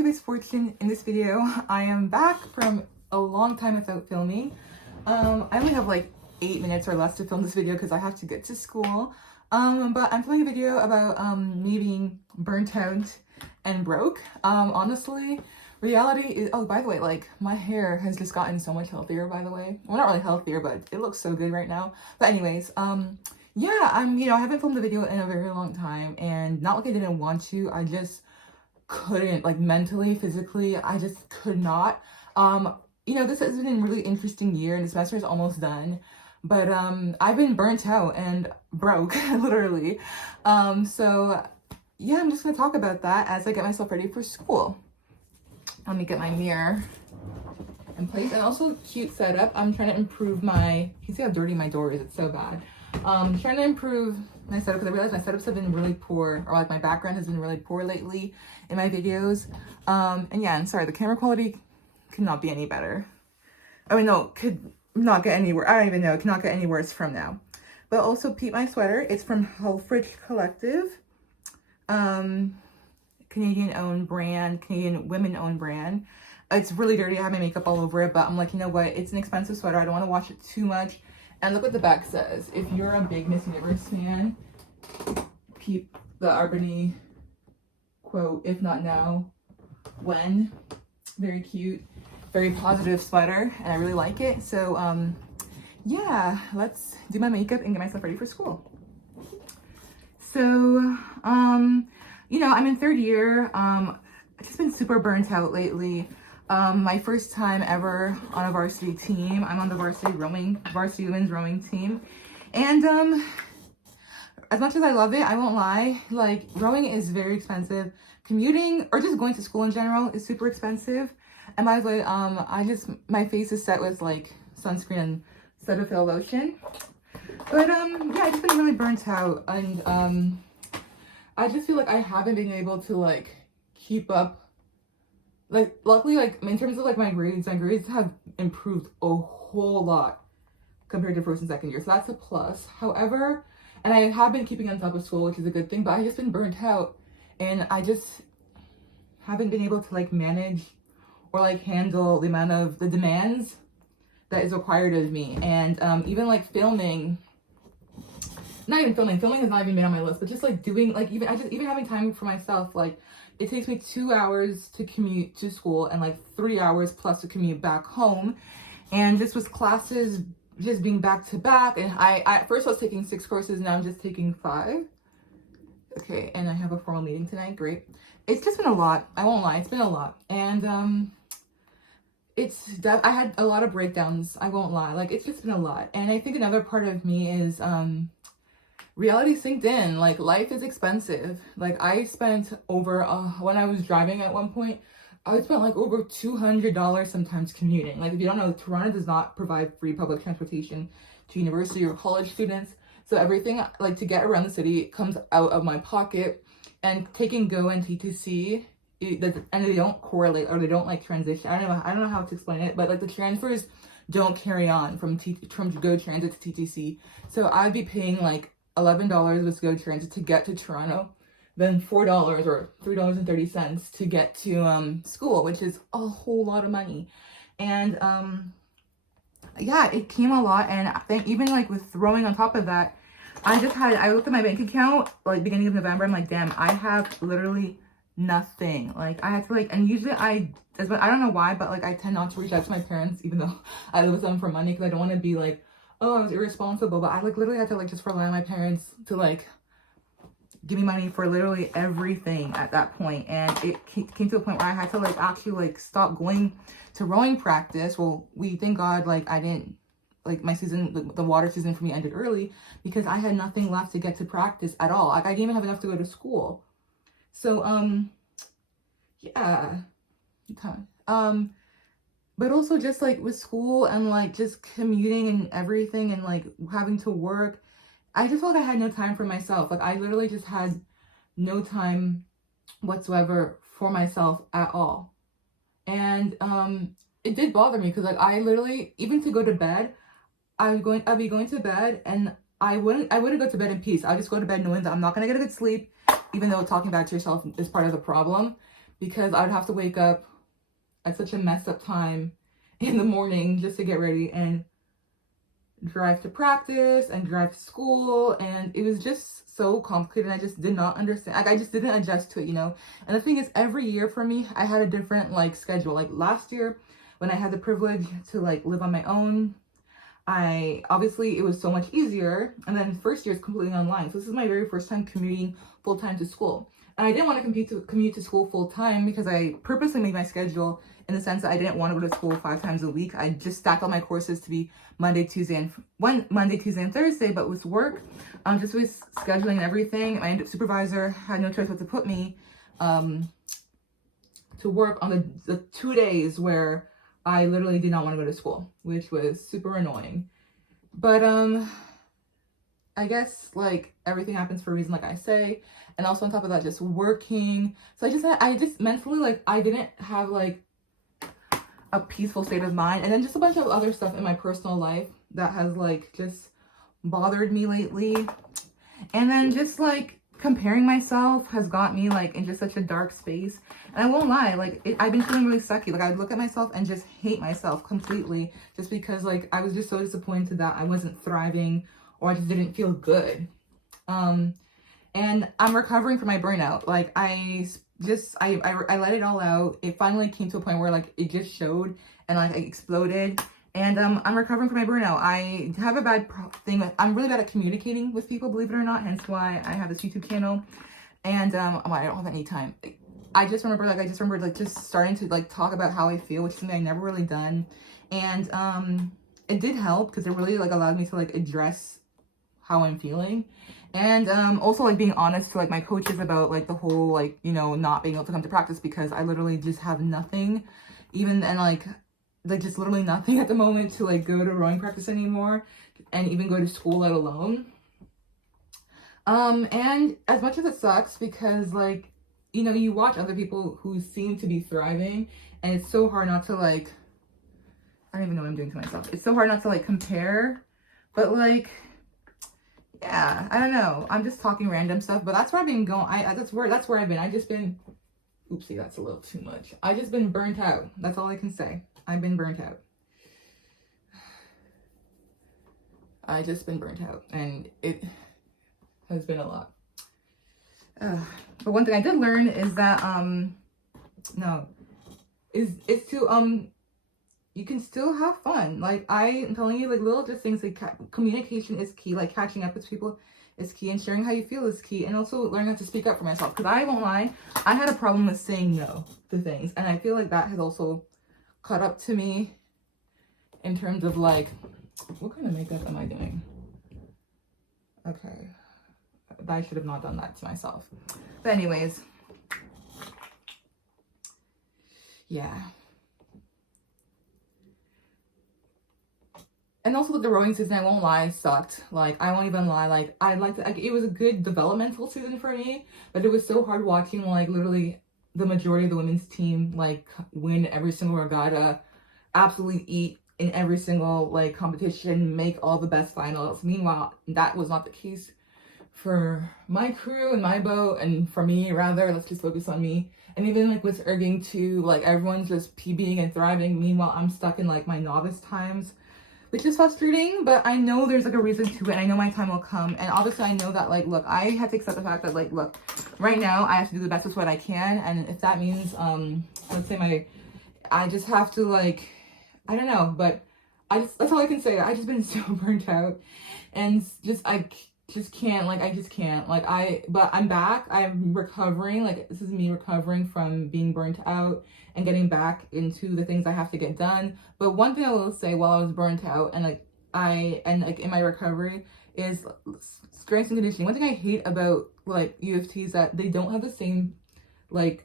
to Miss Fortune. In this video, I am back from a long time without filming. I only have like 8 minutes or less to film this video because I have to get to school. But I'm filming a video about me being burnt out and broke. Honestly, reality is, oh, by the way, like my hair has just gotten so much healthier, by the way. Well, not really healthier, but it looks so good right now. But anyways, yeah, I haven't filmed a video in a very long time, and not like I didn't want to, I just couldn't, like mentally, physically, I just could not. This has been a really interesting year and the semester is almost done, but I've been burnt out and broke literally. So yeah, I'm just gonna talk about that as I get myself ready for school. Let me get my mirror in place, and also cute setup. I'm trying to improve you see how dirty my door is, it's so bad. Trying to improve my setup because I realized my setups have been really poor, or like my background has been really poor lately in my videos. And yeah, I'm sorry, the camera quality could not be any better. I mean, no, could not get anywhere. I don't even know, it cannot get any worse from now. But also peep my sweater. It's from Helfrich Collective. Canadian owned brand, Canadian women owned brand. It's really dirty. I have my makeup all over it, but I'm like, you know what? It's an expensive sweater. I don't want to wash it too much. And look what the back says. If you're a big Miss Universe fan, peep the Arbany quote, if not now, when. Very cute, very positive sweater, and I really like it. So yeah, let's do my makeup and get myself ready for school. So I'm in third year. I've just been super burnt out lately. My first time ever on a varsity team. I'm on the varsity women's rowing team. And as much as I love it, I won't lie, like rowing is very expensive. Commuting or just going to school in general is super expensive. And by the way, my face is set with like sunscreen and Cetaphil lotion. But yeah, I've just been really burnt out, and I just feel like I haven't been able to like keep up. Like, luckily, like, in terms of, like, my grades have improved a whole lot compared to first and second year. So that's a plus. However, and I have been keeping on top of school, which is a good thing, but I've just been burnt out. And I just haven't been able to, like, manage or, like, handle the demands that is required of me. And even, like, filming has not even been on my list, but just, like, doing, like, even having time for myself, like, it takes me 2 hours to commute to school and like 3 hours plus to commute back home. And this was classes just being back to back. And I first was taking 6 courses, now I'm just taking 5. Okay, and I have a formal meeting tonight, great. It's just been a lot, I won't lie, it's been a lot. And I had a lot of breakdowns, I won't lie, like it's just been a lot. And I think another part of me is reality sinked in. Like, life is expensive. Like, I spent over when I was driving at one point, I spent like over $200 sometimes commuting. Like, if you don't know, Toronto does not provide free public transportation to university or college students, so everything like to get around the city comes out of my pocket. And taking Go and TTC, and they don't correlate, or they don't like transition. I don't know how to explain it, but like the transfers don't carry on from Go Transit to TTC. So I'd be paying like $11 with Go Transit to get to Toronto, then $4 or $3.30 to get to school, which is a whole lot of money. And yeah, it came a lot. And I think even like with throwing on top of that, I looked at my bank account like beginning of November. I'm like, damn, I have literally nothing. Like, I had to like, and usually I don't know why, but like I tend not to reach out to my parents even though I live with them for money, because I don't want to be like, oh, I was irresponsible. But I like literally had to like just rely on my parents to like give me money for literally everything at that point. And it came to a point where I had to like actually like stop going to rowing practice. Well, thank God, like I didn't, like my season, the water season for me ended early because I had nothing left to get to practice at all. Like, I didn't even have enough to go to school. So yeah, but also just like with school and like just commuting and everything and like having to work, I just felt like I had no time for myself. Like, I literally just had no time whatsoever for myself at all. And it did bother me because like I literally, even to go to bed, I'd be going to bed and I wouldn't go to bed in peace. I'd just go to bed knowing that I'm not gonna get a good sleep, even though talking back to yourself is part of the problem. because I would have to wake up at such a messed up time in the morning just to get ready and drive to practice and drive to school, and it was just so complicated. I just did not understand, like I just didn't adjust to it, you know. And the thing is, every year for me I had a different like schedule. Like last year when I had the privilege to like live on my own, I obviously it was so much easier. And then first year is completely online, so this is my very first time commuting full-time to school. And I didn't want to commute to school full-time because I purposely made my schedule in the sense that I didn't want to go to school 5 times a week. I just stacked all my courses to be Monday, Tuesday, and Thursday. But with work, just with scheduling and everything, my supervisor had no choice but to put me to work on the 2 days where I literally did not want to go to school, which was super annoying. But I guess like everything happens for a reason, like I say. And also on top of that, just working. So I just mentally, like, I didn't have like a peaceful state of mind. And then just a bunch of other stuff in my personal life that has like just bothered me lately. And then just like comparing myself has got me like in just such a dark space. And I won't lie, like I've been feeling really sucky. Like I would look at myself and just hate myself completely, just because like I was just so disappointed that I wasn't thriving, or I just didn't feel good. And I'm recovering from my burnout. Like I let it all out. It finally came to a point where like it just showed, and like I exploded. And I'm recovering from my burnout. I have a bad thing with, I'm really bad at communicating with people, believe it or not, hence why I have this YouTube channel. And I don't have any time. I just remember like just starting to like talk about how I feel, which is something I never really done. And it did help because it really like allowed me to like address how I'm feeling. And also like being honest to like my coaches about like the whole like, you know, not being able to come to practice because I literally just have nothing, even, and like just literally nothing at the moment to like go to rowing practice anymore, and even go to school, let alone. And as much as it sucks, because like, you know, you watch other people who seem to be thriving, and it's so hard not to like, I don't even know what I'm doing to myself. It's so hard not to like compare, but like, yeah, I don't know. I'm just talking random stuff, but that's where I've been going. That's where I've been. I just been, oopsie, that's a little too much. I just been burnt out. That's all I can say. I've been burnt out. I just been burnt out, and it has been a lot. But one thing I did learn is that is to you can still have fun. Like I'm telling you, like little just things like communication is key. Like catching up with people is key, and sharing how you feel is key, and also learning how to speak up for myself. Because I won't lie, I had a problem with saying no to things, and I feel like that has also caught up to me in terms of like, what kind of makeup am I doing? Okay, I should have not done that to myself. But anyways, yeah. And also with the rowing season, I won't lie, sucked. Like, I won't even lie. Like, it was a good developmental season for me, but it was so hard watching, like, literally the majority of the women's team, like, win every single regatta, absolutely eat in every single, like, competition, make all the best finals. Meanwhile, that was not the case for my crew and my boat, and for me, rather. Let's just focus on me. And even, like, with erging too, like, everyone's just PBing and thriving. Meanwhile, I'm stuck in, like, my novice times, which is frustrating, but I know there's like a reason to it. I know my time will come. And obviously I know that like, look, I have to accept the fact that like, look, right now I have to do the best with what I can. And if that means, let's say I just have to like, I don't know, but that's all I can say. I just been so burnt out, and I just can't, but I'm back. I'm recovering. Like, this is me recovering from being burnt out and getting back into the things I have to get done. But one thing I will say, while I was burnt out and in my recovery, is strength and conditioning. One thing I hate about like UFT is that they don't have the same like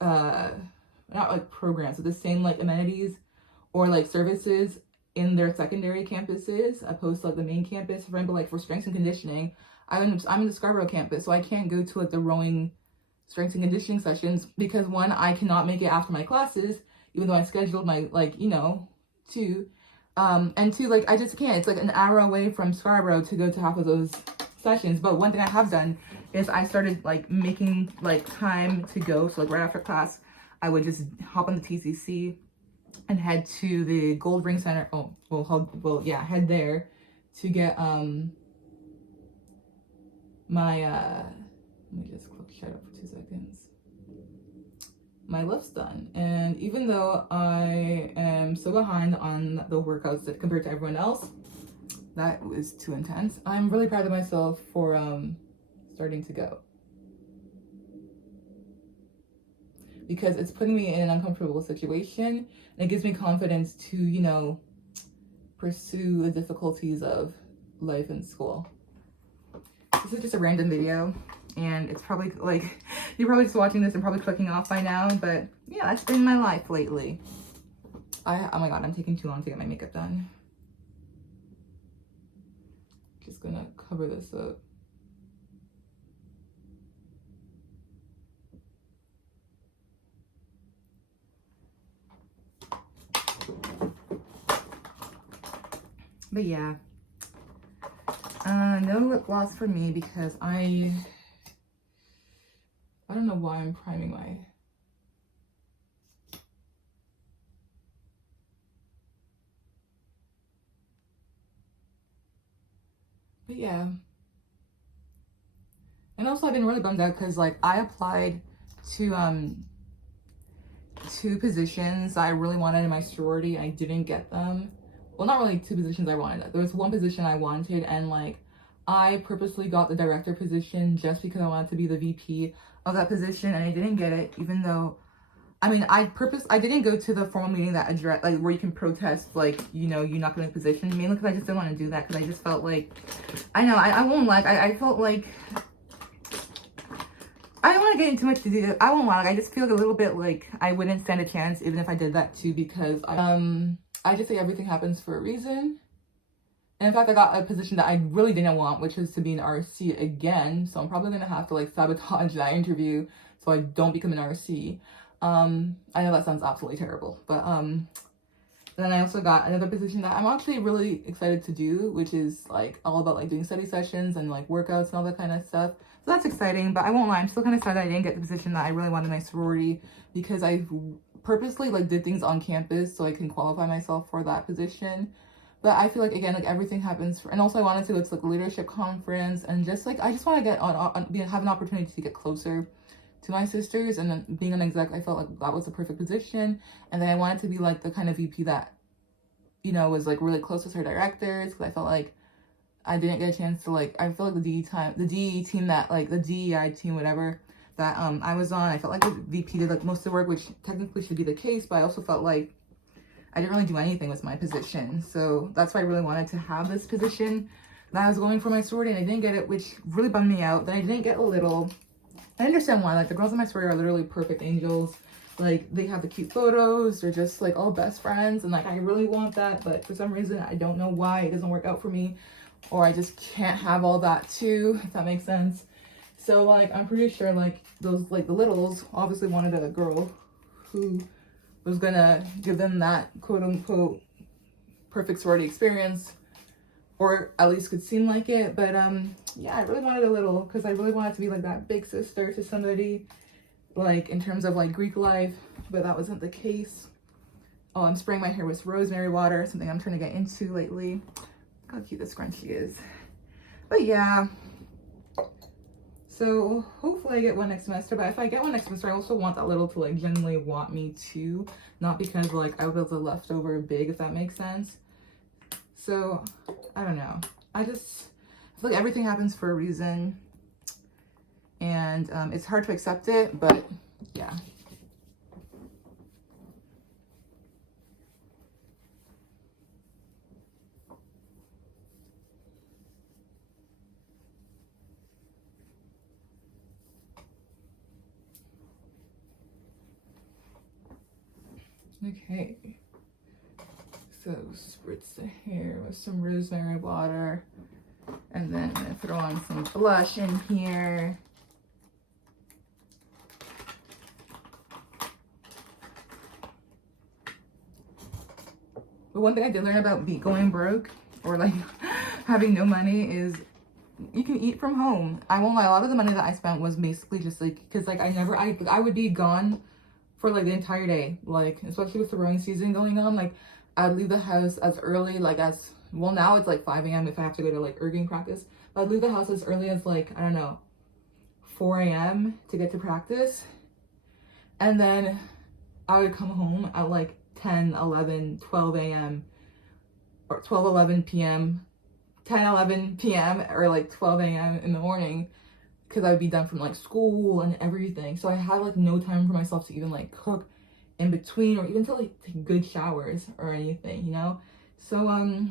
not like programs, but the same like amenities or like services in their secondary campuses opposed to like the main campus. For example, like for strength and conditioning, I'm in the Scarborough campus, so I can't go to like the rowing strength and conditioning sessions because one, I cannot make it after my classes, even though I scheduled my two, and two, like I just can't. It's like an hour away from Scarborough to go to half of those sessions. But one thing I have done is I started like making like time to go. So like right after class, I would just hop on the TCC and head to the Gold Ring Center. Oh, yeah, head there to get my let me just shut up for 2 seconds. My lifts done. And even though I am so behind on the workouts that compared to everyone else, that was too intense. I'm really proud of myself for starting to go, because it's putting me in an uncomfortable situation and it gives me confidence to, you know, pursue the difficulties of life in school. This is just a random video, and it's probably like, you're probably just watching this and probably clicking off by now, but yeah, that's been my life lately. Oh my god, I'm taking too long to get my makeup done. Just gonna cover this up. But yeah, no lip gloss for me because I don't know why I'm priming my, but yeah. And also I've been really bummed out because like I applied to 2 positions I really wanted in my sorority. I didn't get them. Well, not really 2 positions I wanted. There was 1 position I wanted, and like I purposely got the director position just because I wanted to be the VP of that position, and I didn't get it, even though, I mean, I didn't go to the formal meeting that address, like where you can protest, like, you know, you're not getting a position, mainly because I just didn't want to do that, because I just felt like, I know, I won't like, I felt like, I don't want to get into much to do. I won't lie, like, I just feel like a little bit like I wouldn't stand a chance even if I did that too, because I just think everything happens for a reason. And in fact, I got a position that I really didn't want, which is to be an RC again. So I'm probably gonna have to like sabotage that interview so I don't become an RC. I know that sounds absolutely terrible, but then I also got another position that I'm actually really excited to do, which is like all about like doing study sessions and like workouts and all that kind of stuff. So that's exciting, but I won't lie, I'm still kind of sad that I didn't get the position that I really wanted in my sorority, because I purposely like did things on campus so I can qualify myself for that position. But I feel like, again, like everything happens for, and also I wanted to go to like a leadership conference, and just like I just want to get have an opportunity to get closer to my sisters. And then being an exec, I felt like that was the perfect position. And then I wanted to be like the kind of VP that, you know, was like really close with her directors, because I felt like I didn't get a chance to like, I feel like the DE team that like the DEI team, whatever, that I was on, I felt like the VP did like most of the work, which technically should be the case, but I also felt like I didn't really do anything with my position. So that's why I really wanted to have this position that I was going for my sorority, and I didn't get it, which really bummed me out. Then I didn't get a little, I understand why, like the girls in my sorority are literally perfect angels. Like they have the cute photos, they're just like all best friends, and like I really want that, but for some reason I don't know why it doesn't work out for me, or I just can't have all that too, if that makes sense. So like I'm pretty sure like those, like the littles obviously wanted a girl who was gonna give them that quote unquote perfect sorority experience, or at least could seem like it. But yeah, I really wanted a little, because I really wanted to be like that big sister to somebody, like in terms of like Greek life, but that wasn't the case. Oh, I'm spraying my hair with rosemary water, something I'm trying to get into lately. Look how cute this scrunchie is. But yeah, so hopefully I get one next semester. But if I get one next semester, I also want that little to like genuinely want me to, not because like I was a leftover big, if that makes sense. So I don't know, I feel like everything happens for a reason, and it's hard to accept it, but yeah. Okay, so spritz the hair with some rosemary water, and then I'm gonna throw on some blush in here. But one thing I did learn about going broke, or like having no money, is you can eat from home. I won't lie, a lot of the money that I spent was basically just like, because like I would be gone for like the entire day, like especially with the rowing season going on. Like I'd leave the house as early like as, well, now it's like 5 a.m. if I have to go to like erging practice, but I'd leave the house as early as like, I don't know, 4 a.m. to get to practice, and then I would come home at like 10, 11, 12 a.m. or 12, 11 p.m., 10, 11 p.m. or like 12 a.m. in the morning, because I would be done from like school and everything. So I had like no time for myself to even like cook in between, or even to like take good showers or anything, you know? So, and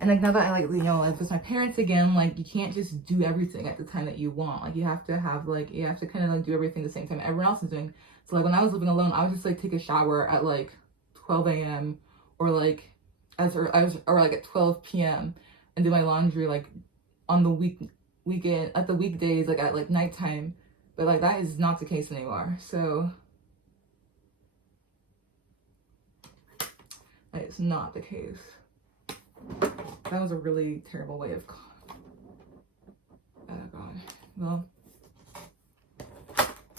like now that I like, you know, live with my parents again, like you can't just do everything at the time that you want. Like you have to have like, you have to kind of like do everything at the same time everyone else is doing. So like when I was living alone, I would just like take a shower at like 12 a.m. or like or like at 12 p.m. and do my laundry like on the weekend, at the weekdays, like at like nighttime. But like that is not the case anymore. So that is not the case. That was a really terrible way of, oh god. Well,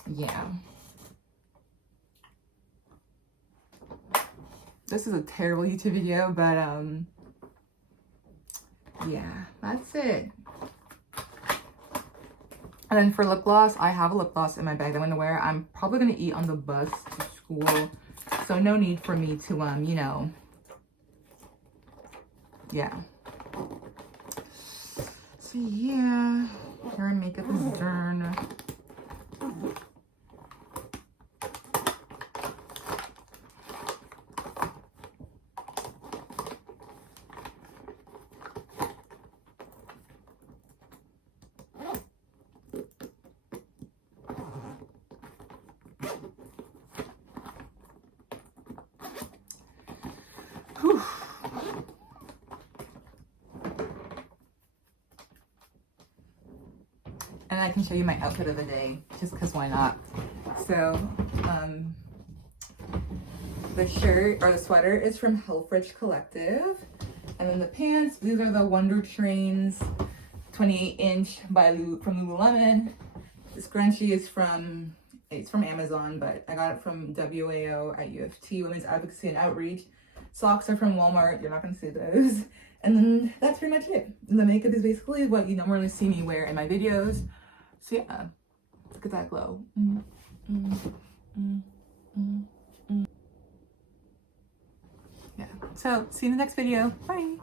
yeah. This is a terrible YouTube video, but yeah, that's it. And then for lip gloss, I have a lip gloss in my bag that I'm gonna wear. I'm probably gonna eat on the bus to school, so no need for me to you know, yeah. So yeah, hair and makeup is done. Whew. And I can show you my outfit of the day, just because why not? So, the shirt or the sweater is from Helfrich Collective. And then the pants, these are the Wonder Trains 28-inch from Lululemon. The scrunchie is from Amazon, but I got it from WAO at U of T, Women's Advocacy and Outreach. Socks are from Walmart. You're not going to see those. And then that's pretty much it. And the makeup is basically what you normally see me wear in my videos. So yeah, look at that glow. Yeah. So see you in the next video. Bye.